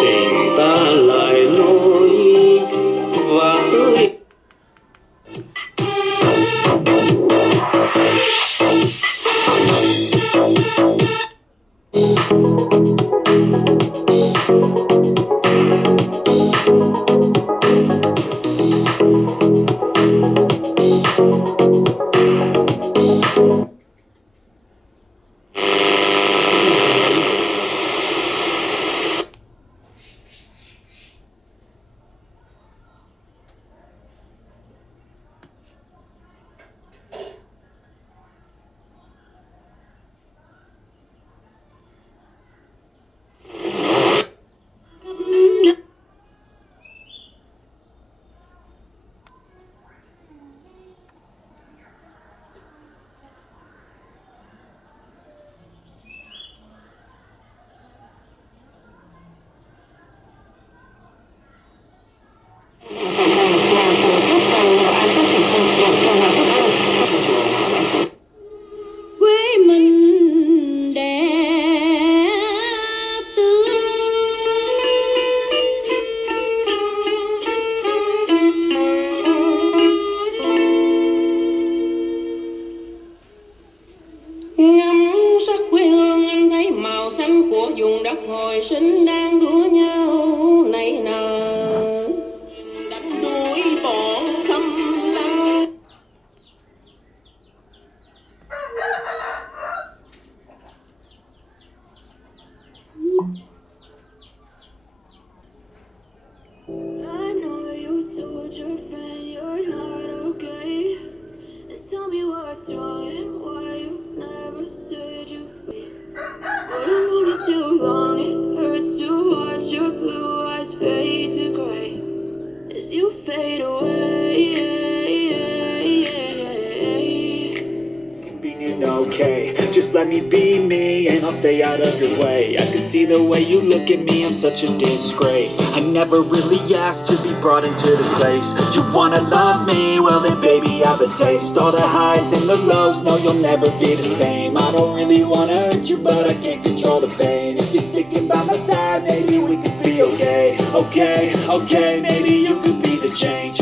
Tình ta lại nối và tươi. Ngắm sắc quê hương anh thấy màu xanh của vùng đất hồi sinh đang đua nhau nảy nở, đánh đuổi bọn xâm lăng. I know you told your friend you're not okay. Tell me what's wrong and why you never said you feel. But I've known it too long, it hurts to watch your blue eyes fade to gray as you fade away. Convenient, okay, just let me be me and I'll stay out of your way. I can see the way you look at me, I'm such a disgrace. I never really asked to be brought into this place. You wanna love me? Well then baby I have a taste. All the highs and the lows, no you'll never be the same. I don't really wanna hurt you but I can't control the pain. If you're sticking by my side maybe we could be okay. Okay, maybe you could be the change.